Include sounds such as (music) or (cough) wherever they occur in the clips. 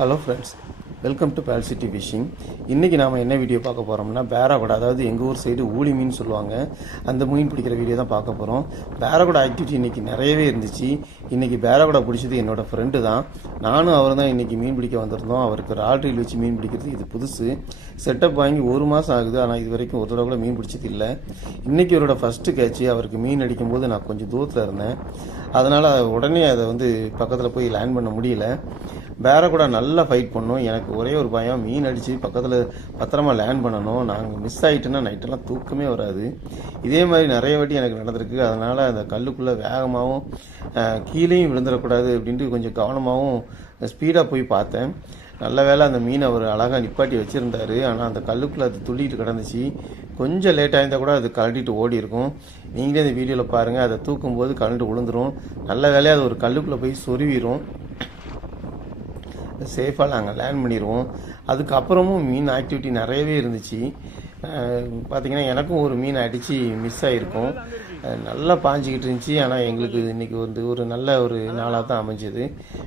Hello friends welcome to bale city fishing இன்றைக்கி நாம் என்ன வீடியோ பார்க்க போகிறோம்னா பேராகுடா அதாவது எங்கள் ஊர் சைடு ஊழி மீன் சொல்லுவாங்க. அந்த மீன் பிடிக்கிற வீடியோ தான் பார்க்க போகிறோம் பேராகுடா ஆக்டிவிட்டி இன்றைக்கி நிறையவே இருந்துச்சு. இன்றைக்கி பேராகுடா பிடிச்சது என்னோடய ஃப்ரெண்டு தான். நானும் அவர் தான் இன்றைக்கி மீன் பிடிக்க வந்திருந்தோம். அவருக்கு ராட்ரியில் வச்சு மீன் பிடிக்கிறது இது புதுசு. செட்டப் வாங்கி ஒரு மாதம் ஆகுது. ஆனால் இது வரைக்கும் ஒரு தடவை கூட மீன் பிடிச்சது இல்லை. இன்றைக்கி அவரோட ஃபஸ்ட்டு கேட்சி அவருக்கு மீன் அடிக்கும்போது நான் கொஞ்சம் தூரத்தில் இருந்தேன். அதனால் உடனே அதை வந்து பக்கத்தில் போய் லேண்ட் பண்ண முடியல. பேரை கூட நல்லா ஃபைட் பண்ணும். எனக்கு ஒரே ஒரு பயம். மீன் அடித்து பக்கத்தில் பத்திரமா லேண்ட் பண்ணணும். நாங்கள் மிஸ் ஆகிட்டோன்னா நைட்டெல்லாம் தூக்கமே வராது. இதே மாதிரி நிறைய வாட்டி எனக்கு நடந்திருக்கு. அதனால் அந்த கல்லுக்குள்ளே வேகமாகவும் கீழேயும் விழுந்துடக்கூடாது அப்படின்ட்டு கொஞ்சம் கவனமாகவும் ஸ்பீடாக போய் பார்த்தேன். நல்ல வேளை அந்த மீன் அவர் அழகாக நிப்பாட்டி வச்சுருந்தாரு. ஆனால் அந்த கல்லுக்குள்ளே அது துள்ளிட்டு கிடந்துச்சு. கொஞ்சம் லேட் ஆயிருந்தால் கூட அது கழட்டிட்டு ஓடி இருக்கும். நீங்களே இந்த வீடியோவில் பாருங்கள் அதை தூக்கும்போது கழண்டு விழுந்துரும் நல்ல வேலையாக அது ஒரு கல்லுக்குள்ளே போய் சொருவிடும் சேஃபாக நாங்கள் லேண்ட் பண்ணிடுவோம் அதுக்கப்புறமும் மீன் ஆக்டிவிட்டி நிறையவே இருந்துச்சு. பார்த்திங்கன்னா எனக்கும் ஒரு மீன் அடித்து மிஸ் ஆகிருக்கும் நல்லா பாஞ்சிக்கிட்டு இருந்துச்சு. ஆனால் எங்களுக்கு இன்றைக்கி வந்து ஒரு நல்ல ஒரு நாளாக தான் அமைஞ்சது.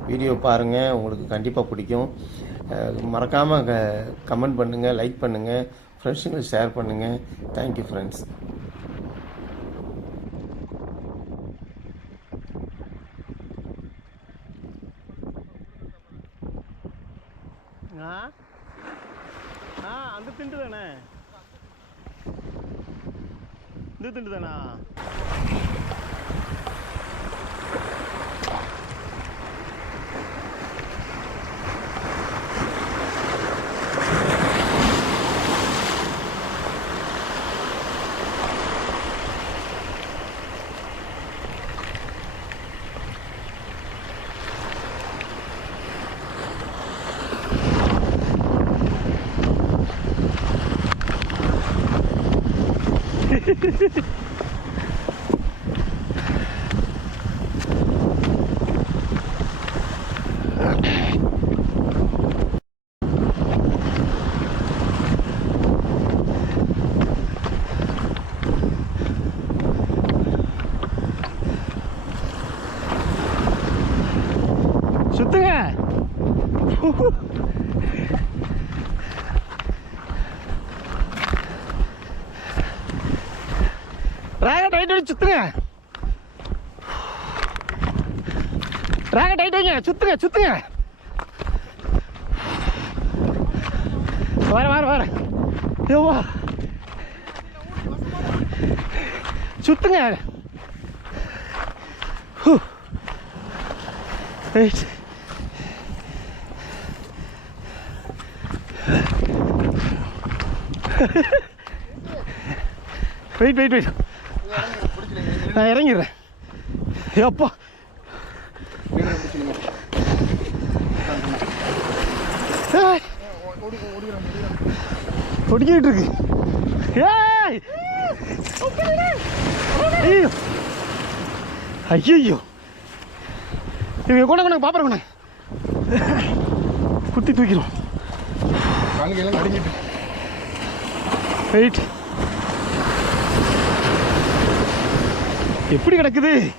வீடியோ பாருங்கள் உங்களுக்கு கண்டிப்பாக பிடிக்கும். மறக்காமல் க கமெண்ட் பண்ணுங்கள் லைக் பண்ணுங்கள் ஃப்ரெண்ட்ஸுங்களுக்கு ஷேர் பண்ணுங்கள் தேங்க்யூ ஃப்ரெண்ட்ஸ் ஆ? ஆ அந்த திண்டு தானே? இந்த திண்டு தானா? Что ты? டைட் அடி சுத்துங்க ராக டைட் வைங்க சுத்துங்க சுத்துங்க வர வர வர யோவா சுத்துங்க who. Wait. Wait wait wait நான் இறங்கிடுறேன். எப்பா. ஒடிக்கிட்டு இருக்கு. ஏய்! ஐயோ! ஐயோ இவங்க கொண்ட கொண்ட பாப்பற கொண்ட. குத்தி தூக்கிடும் கால்கையெல்லாம் நடுங்கிட்டு. வெயிட் எப்படி கிடக்குது?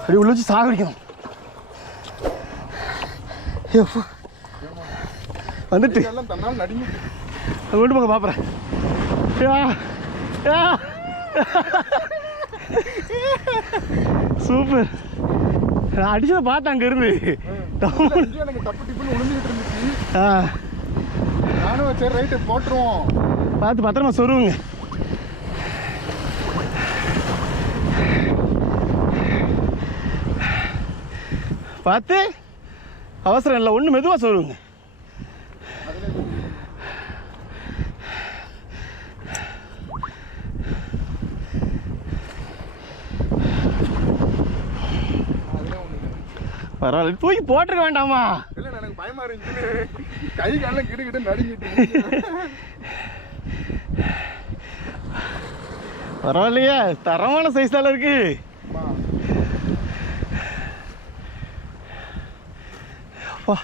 அப்படி உள்ள வச்சு சாகடிக்கணும். வந்துட்டு. கொண்டு போங்க பாப்பறேன். சூப்பர். நான் அடிச்சதை பார்த்தேன் அங்க இருந்து. நானும் சரி ரைட்டு போட்டுருவோம். பார்த்து பத்திரமா சொருவுங்க பார்த்து? அவசரம் இல்லை ஒன்று மெதுவாக சொருவுங்க பரவாயில்ல தூக்கி போட்டிருக்க வேண்டாமா? இல்லை எனக்கு பயமா இருந்துச்சு. கை காலெல்லாம் கிடு கிட்ட நடுங்கிட்டு பரவாயில்லையே தரமான சைஸ் தானே இருக்கு. அப்பா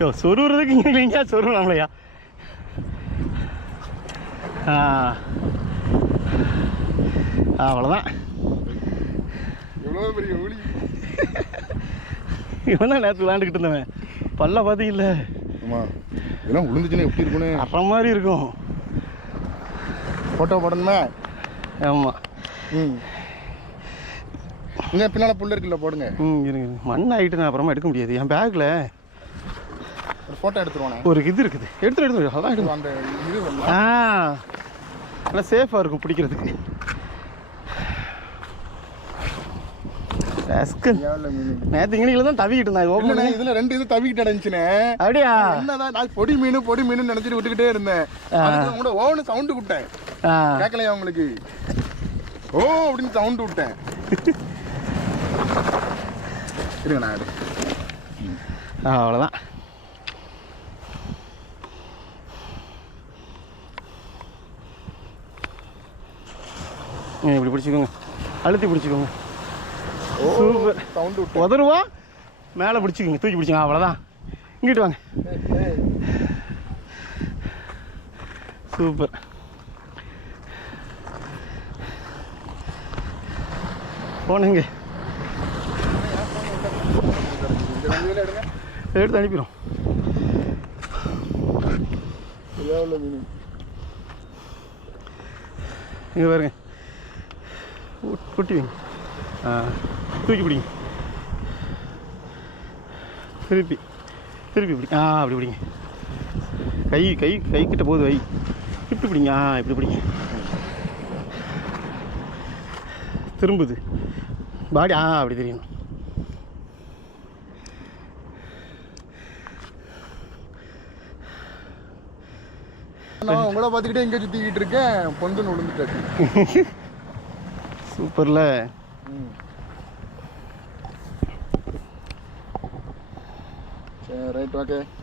யோ சொருவுறதுக்கு இங்கே இல்லைங்க சொருவலாம்லையா ஆ. அவ்வளோதான் இவன் தான் நேற்று விளாண்டுக்கிட்டு இருந்தவன். பல்ல பார்த்தீங்கல்ல ஆமா. இதெல்லாம் விழுந்துச்சுன்னா எப்படி இருக்குன்னு அற மாதிரி இருக்கும். ஃபோட்டோ போடணுமே? ஆமாம் ம். இங்கே பின்னால் புல் இருக்குல்ல போடுங்க. ம் இருங்க. மண் ஆகிட்டு நான் அப்புறமா எடுக்க முடியாது. என் பேக்கில் ஒரு ஃபோட்டோ எடுத்துருவானே ஒரு இது இருக்குது. எடுத்து எடுத்து அதான் எடுங்க அந்த இது ஆ. நல்லா சேஃபாக இருக்கும் பிடிக்கிறதுக்கு. நேற்று இங்கனியில் தான் தவிக்கிட்டு இருந்தாங்க ஓப்பன் இதுல ரெண்டு இது தவிக்கிட்டு அடைஞ்சுனே அப்படியா? என்னதான் நான் பொடி மீன் பொடி மீன் நினைச்சிட்டு விட்டுக்கிட்டே இருந்தேன். கூட ஓன்னு சவுண்டு விட்டேன். கேட்கலையா உங்களுக்கு? ஓ அப்படின்னு சவுண்டு விட்டேன். இருங்க நான் அவ்வளோதான் இப்படி பிடிச்சிக்கோங்க. அழுத்தி பிடிச்சிக்கோங்க. சூப்பர் சவுண்டு உதருவா மேலே பிடிச்சிக்கோங்க தூக்கி பிடிச்சிங்க அவ்வளோதான் இங்கிட்டு வாங்க. சூப்பர் போனேங்க. எடுத்து அனுப்பிடும் இங்கே பாருங்க. கொட்டி வைங்க ஆ. தூக்கி பிடிங்க. திருப்பி திருப்பி பிடி ஆ அப்படி பிடிங்க. கை கை கை கிட்ட போகுது வை இப்படி பிடிங்க ஆ இப்படி பிடிங்க. திரும்புது. பாடி ஆ அப்படி தெரியணும். நான் உங்களை பார்த்துக்கிட்டே இங்கே சுற்றிக்கிட்டு இருக்கேன். பொந்துன்னு விழுந்துட்டாச்சு (laughs) சூப்பரில். ம். சரி ரைட்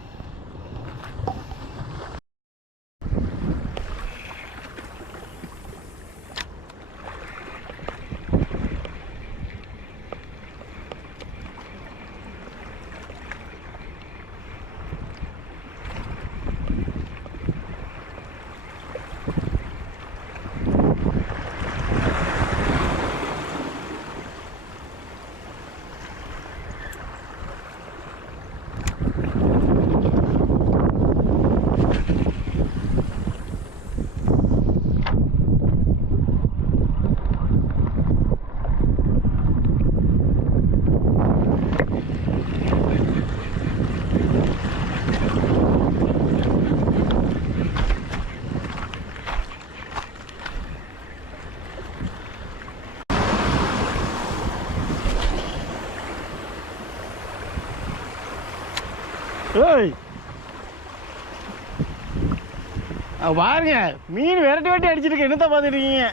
அங்க பாருங்க மீன் விரட்டி அடிச்சிட்டு இருக்கு என்னத்த பார்த்துட்டு இருக்கீங்க?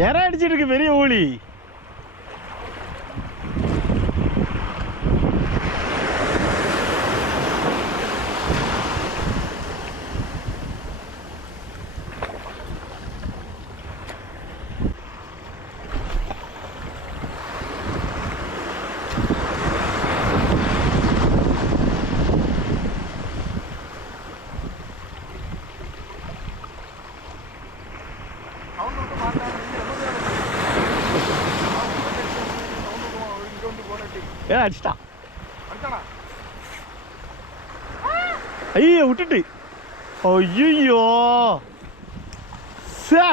இற அடிச்சிட்டு இருக்கு பெரிய ஊழி. ஏ அடிச்சிட்டான் ஐயோ விட்டுட்டு. ஐயோ சே.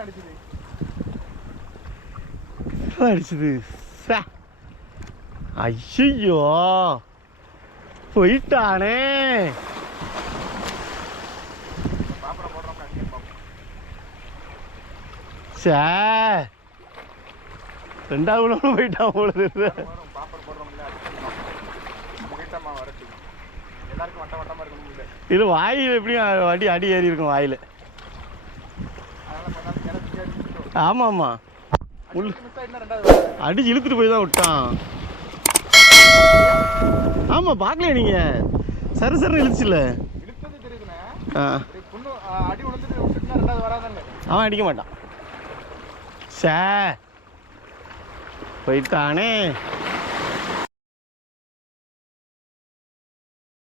அடிச்சுது? அடிச்சது? சே. ஐயோ போயிட்டானே. பாப்பரம் வட்ட வட்டமா இருக்கணும் இல்லை இது வாயில் எப்படியும் அடி அடி ஏறி இருக்கும் வாயில். ஆமாம் ஆமாம் உள் ரெண்டாவது. அடிச்சு இழுத்துட்டு போய் தான் விட்டான். ஆமாம் பார்க்கலையா நீங்கள் சரி சரி இழுச்சுல ஆ. அவன் அடிக்க மாட்டான். சே போயிட்டானே